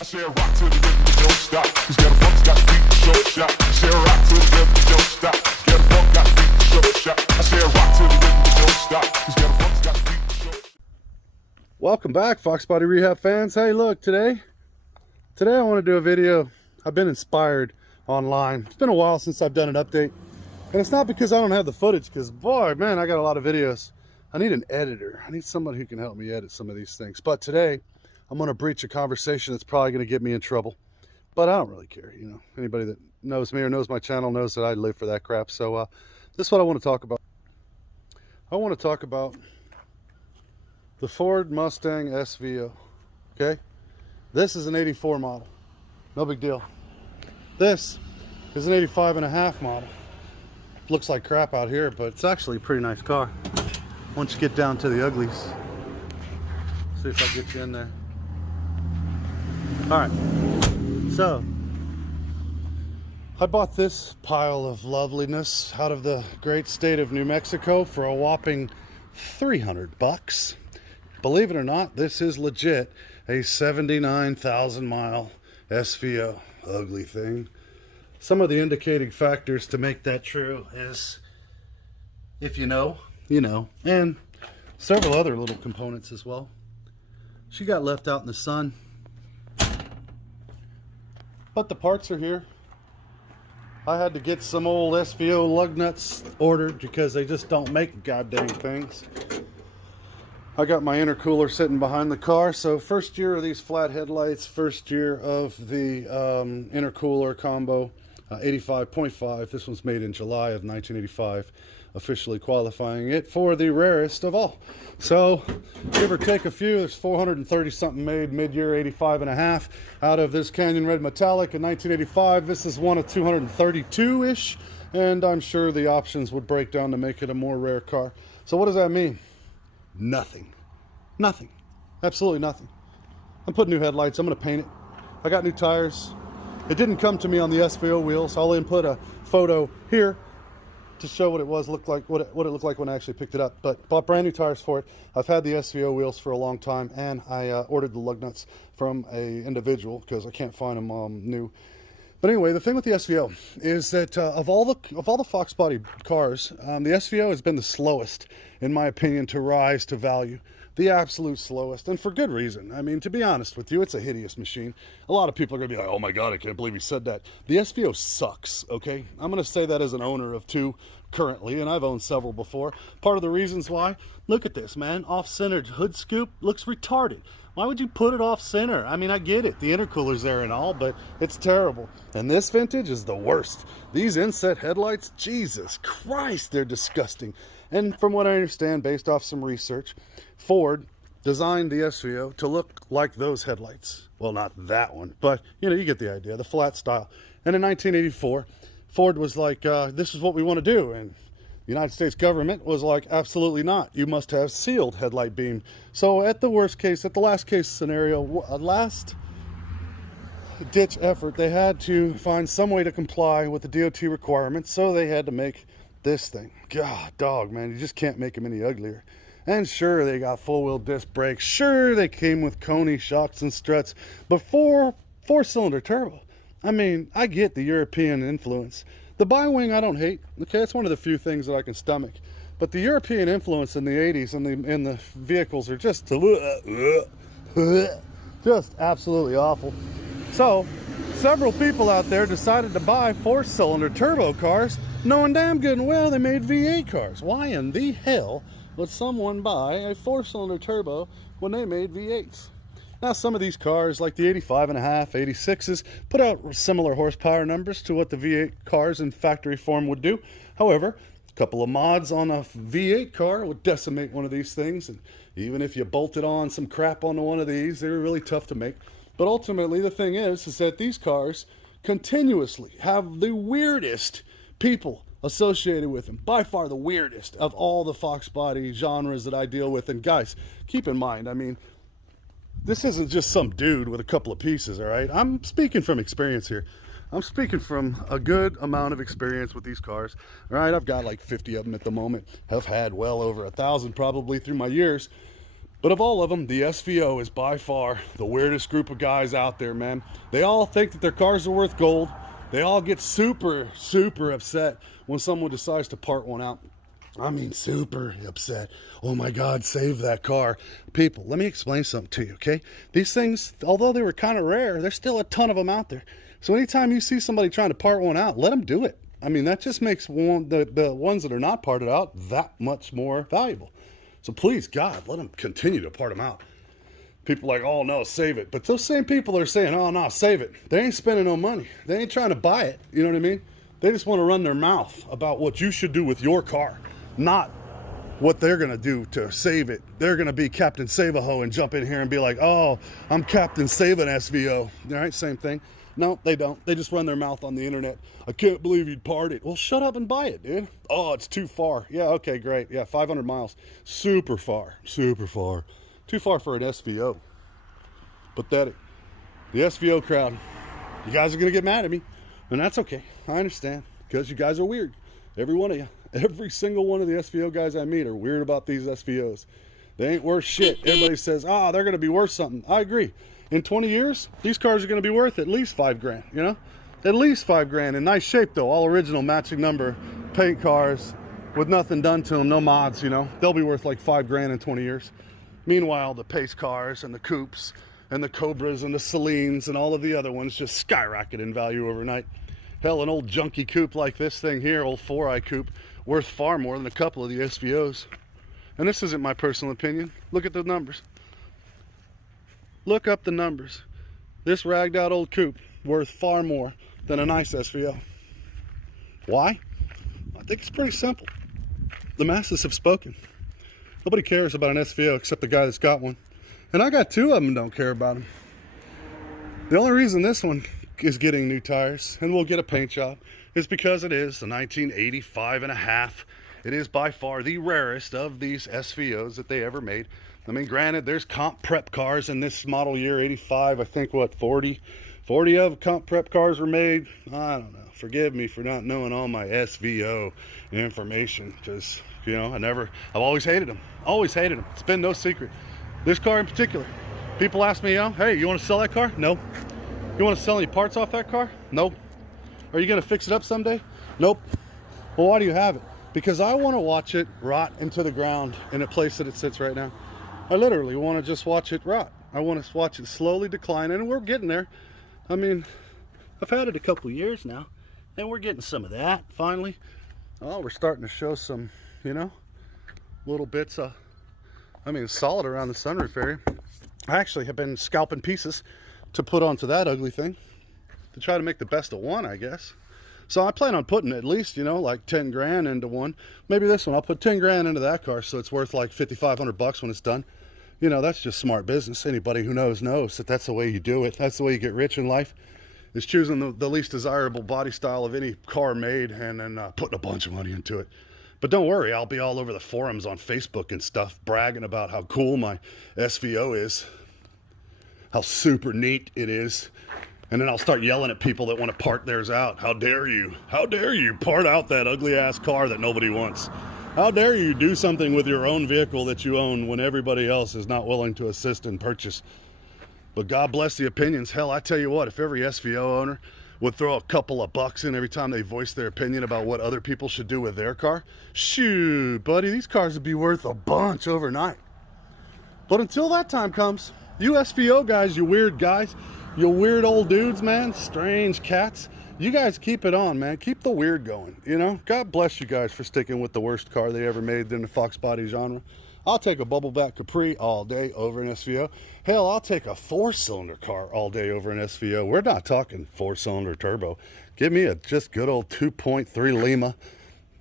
I say rock to the rhythm, but don't stop. Cause get a funk's got to beat the show shot. I say rock to the rhythm, but don't stop. Get a funk got to beat the show shot. I say rock to the rhythm, but don't stop. Cause get a funk's got to beat the show shot. Welcome back, Foxbody Rehab fans. Hey, look, today I want to do a video. I've been inspired online. It's been a while since I've done an update. And it's not because I don't have the footage, because boy, man, I got a lot of videos. I need an editor. I need somebody who can help me edit some of these things. But today, I'm going to breach a conversation that's probably going to get me in trouble. But I don't really care, you know. Anybody that knows me or knows my channel knows that I live for that crap. So this is what I want to talk about. I want to talk about the Ford Mustang Svo. Okay? This is an 84 model. No big deal. This is an 85.5 model. Looks like crap out here, but it's actually a pretty nice car. Once you get down to the uglies. See if I get you in there. All right. So, I bought this pile of loveliness out of the great state of New Mexico for a whopping $300. Believe it or not, this is legit a 79,000 mile SVO. Ugly thing. Some of the indicating factors to make that true is, if you know, you know, and several other little components as well. She got left out in the sun, but the parts are here. I had to get some old SVO lug nuts ordered because they just don't make goddamn things. I got my intercooler sitting behind the car, so first year of these flat headlights, first year of the intercooler combo, 85.5. This one's made in July of 1985, officially qualifying it for the rarest of all. So, give or take a few, there's 430 something made mid-year 85.5 out of this Canyon Red Metallic in 1985. This is one of 232-ish, and I'm sure the options would break down to make it a more rare car. So what does that mean? Nothing. Nothing. Absolutely nothing. I'm putting new headlights. I'm going to paint it. I got new tires. It didn't come to me on the SVO wheels. I'll input a photo here to show what it looked like when I actually picked it up. But bought brand new tires for it. I've had the SVO wheels for a long time, and I ordered the lug nuts from a individual because I can't find them new. But anyway, the thing with the SVO is that of all the Foxbody cars, the SVO has been the slowest, in my opinion, to rise to value. The absolute slowest, and for good reason. I mean, to be honest with you, it's a hideous machine. A lot of people are going to be like, oh my God, I can't believe you said that. The SVO sucks, okay? I'm going to say that as an owner of two currently, and I've owned several before. Part of the reasons why, look at this, man. Off-centered hood scoop looks retarded. Why would you put it off center? I mean, I get it. The intercooler's there and all, but it's terrible. And this vintage is the worst. These inset headlights, Jesus Christ, they're disgusting. And from what I understand, based off some research, Ford designed the SVO to look like those headlights. Well, not that one, but you know, you get the idea, the flat style. And in 1984, Ford was like, this is what we want to do. And the United States government was like, absolutely not. You must have sealed headlight beam. So at the worst case, at the last case scenario, last ditch effort, they had to find some way to comply with the DOT requirements. So they had to make this thing. God, dog, man, you just can't make them any uglier. And sure, they got four-wheel disc brakes. Sure, they came with Coney shocks and struts. But four-cylinder turbo. I mean, I get the European influence. The bi-wing I don't hate. Okay, it's one of the few things that I can stomach. But the European influence in the 80s in the vehicles are just absolutely awful. So, several people out there decided to buy four-cylinder turbo cars, knowing damn good and well they made V8 cars. Why in the hell would someone buy a four-cylinder turbo when they made V8s? Now, some of these cars, like the 85.5, 86s, put out similar horsepower numbers to what the V8 cars in factory form would do. However, a couple of mods on a V8 car would decimate one of these things. And even if you bolted on some crap onto one of these, they were really tough to make. But ultimately, the thing is that these cars continuously have the weirdest people associated with them. By far the weirdest of all the Foxbody genres that I deal with. And guys, keep in mind, I mean, this isn't just some dude with a couple of pieces, all right? I'm speaking from experience here. I'm speaking from a good amount of experience with these cars, all right? I've got like 50 of them at the moment. I've had well over 1,000 probably through my years. But of all of them, the SVO is by far the weirdest group of guys out there, man. They all think that their cars are worth gold. They all get super, super upset when someone decides to part one out. I mean, super upset. Oh my God, save that car. People, let me explain something to you, okay? These things, although they were kind of rare, there's still a ton of them out there. So anytime you see somebody trying to part one out, let them do it. I mean, that just makes the ones that are not parted out that much more valuable. So please, God, let them continue to part them out. People are like, oh no, save it. But those same people are saying, oh no, save it. They ain't spending no money. They ain't trying to buy it. You know what I mean? They just want to run their mouth about what you should do with your car, not what they're going to do to save it. They're going to be Captain Save-A-Ho and jump in here and be like, oh, I'm Captain Save an SVO. All right, same thing. No, they don't. They just run their mouth on the internet. I can't believe you'd part it. Well, shut up and buy it, dude. Oh, it's too far. Yeah, okay, great. Yeah, 500 miles. Super far. Super far. Too far for an SVO. Pathetic. The SVO crowd. You guys are going to get mad at me. And that's okay. I understand. Because you guys are weird. Every one of you. Every single one of the SVO guys I meet are weird about these SVOs. They ain't worth shit. Everybody says, oh, they're going to be worth something. I agree. In 20 years, these cars are going to be worth at least $5,000, you know? At least $5,000. In nice shape, though. All original, matching number, paint cars with nothing done to them, no mods, you know? They'll be worth like $5,000 in 20 years. Meanwhile, the pace cars and the coupes and the Cobras and the Celines and all of the other ones just skyrocket in value overnight. Hell, an old junky coupe like this thing here, old 4i coupe, worth far more than a couple of the SVOs. And this isn't my personal opinion. Look at the numbers. Look up the numbers. This ragged out old coupe worth far more than a nice SVO. Why? I think it's pretty simple. The masses have spoken. Nobody cares about an SVO except the guy that's got one. And I got two of them and don't care about them. The only reason this one is getting new tires and will get a paint job is because it is a 1985 and a half. It is by far the rarest of these SVOs that they ever made. I mean, granted, there's comp prep cars in this model year 85. I think, what, 40 of comp prep cars were made. I don't know. Forgive me for not knowing all my SVO information. Because, you know, I've always hated them. Always hated them. It's been no secret. This car in particular. People ask me, hey, you want to sell that car? No. You want to sell any parts off that car? Nope. Are you going to fix it up someday? Nope. Well, why do you have it? Because I want to watch it rot into the ground in a place that it sits right now. I literally want to just watch it rot. I want to watch it slowly decline, and we're getting there. I mean, I've had it a couple years now, and we're getting some of that, finally. Oh, we're starting to show some, you know, little bits of, solid around the sunroof area. I actually have been scalping pieces to put onto that ugly thing to try to make the best of one, I guess. So I plan on putting at least, you know, like 10 grand into one. Maybe this one, I'll put 10 grand into that car so it's worth like 5,500 bucks when it's done. You know, that's just smart business. Anybody who knows that that's the way you do it. That's the way you get rich in life, is choosing the least desirable body style of any car made and then putting a bunch of money into it. But don't worry, I'll be all over the forums on Facebook and stuff bragging about how cool my SVO is, how super neat it is. And then I'll start yelling at people that want to part theirs out. How dare you? How dare you part out that ugly ass car that nobody wants? How dare you do something with your own vehicle that you own when everybody else is not willing to assist in purchase? But God bless the opinions. Hell, I tell you what, if every SVO owner would throw a couple of bucks in every time they voice their opinion about what other people should do with their car, shoot, buddy, these cars would be worth a bunch overnight. But until that time comes, you SVO guys, you weird guys, you weird old dudes, man, strange cats, you guys keep it on, man. Keep the weird going, you know? God bless you guys for sticking with the worst car they ever made in the Foxbody genre. I'll take a bubble back Capri all day over an SVO. Hell, I'll take a 4-cylinder car all day over an SVO. We're not talking 4-cylinder turbo. Give me a just good old 2.3 Lima,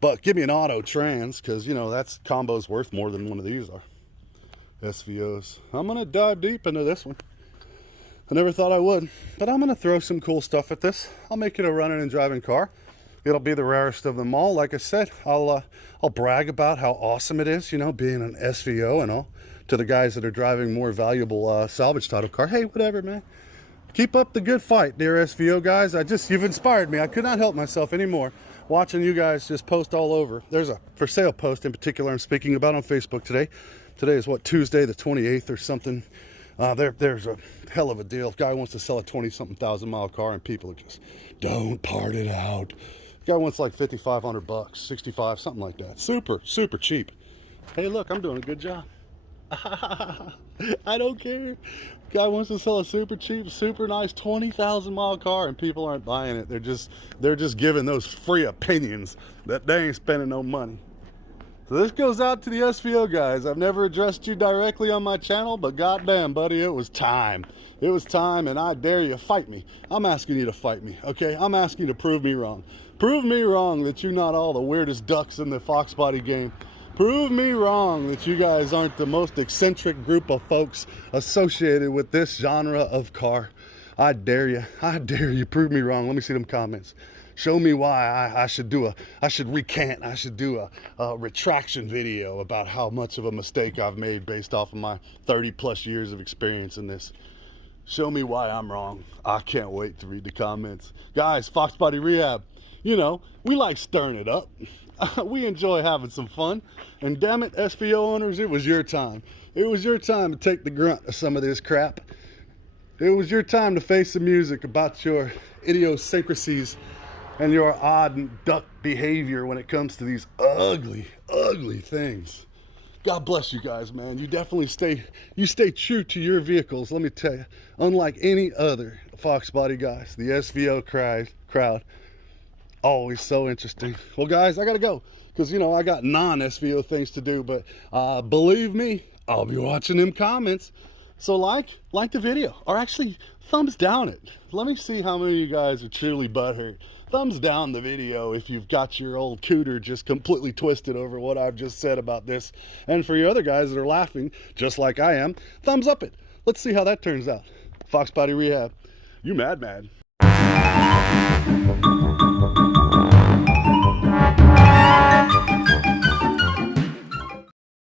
but give me an auto trans, because, you know, that's combo's worth more than one of these are. SVOs. I'm going to dive deep into this one. I never thought I would, but I'm going to throw some cool stuff at this. I'll make it a running and driving car. It'll be the rarest of them all. Like I said, I'll brag about how awesome it is, you know, being an SVO and all, to the guys that are driving more valuable salvage title car. Hey, whatever, man. Keep up the good fight, dear SVO guys. You've inspired me. I could not help myself anymore watching you guys just post all over. There's a for sale post in particular I'm speaking about on Facebook today. Today is what, Tuesday the 28th or something. There's a hell of a deal. Guy wants to sell a 20-something thousand mile car, and people are just, don't part it out. Guy wants like 5,500 bucks, 65, something like that. Super, super cheap. Hey, look, I'm doing a good job. I don't care. Guy wants to sell a super cheap, super nice 20,000 mile car, and people aren't buying it. They're just giving those free opinions that they ain't spending no money. So this goes out to the SVO guys. I've never addressed you directly on my channel, but goddamn, buddy, it was time. It was time, and I dare you to fight me. I'm asking you to fight me, okay? I'm asking you to prove me wrong. Prove me wrong that you're not all the weirdest ducks in the Foxbody game. Prove me wrong that you guys aren't the most eccentric group of folks associated with this genre of car. I dare you. I dare you. Prove me wrong. Let me see them comments. Show me why I should do I should do a retraction video about how much of a mistake I've made based off of my 30 plus years of experience in this. Show me why I'm wrong. I can't wait to read the comments. Guys, Foxbody Rehab, you know, we like stirring it up. We enjoy having some fun. And damn it, SVO owners, it was your time. It was your time to take the grunt of some of this crap. It was your time to face the music about your idiosyncrasies and your odd duck behavior when it comes to these ugly, ugly things. God bless you guys, man. You definitely stay true to your vehicles, let me tell you. Unlike any other Foxbody guys, the SVO crowd, always so interesting. Well, guys, I gotta go, because, you know, I got non-SVO things to do, but believe me, I'll be watching them comments. So like the video, or actually thumbs down it. Let me see how many of you guys are truly butthurt. Thumbs down the video if you've got your old cooter just completely twisted over what I've just said about this. And for you other guys that are laughing, just like I am, thumbs up it. Let's see how that turns out. Foxbody Rehab, you mad.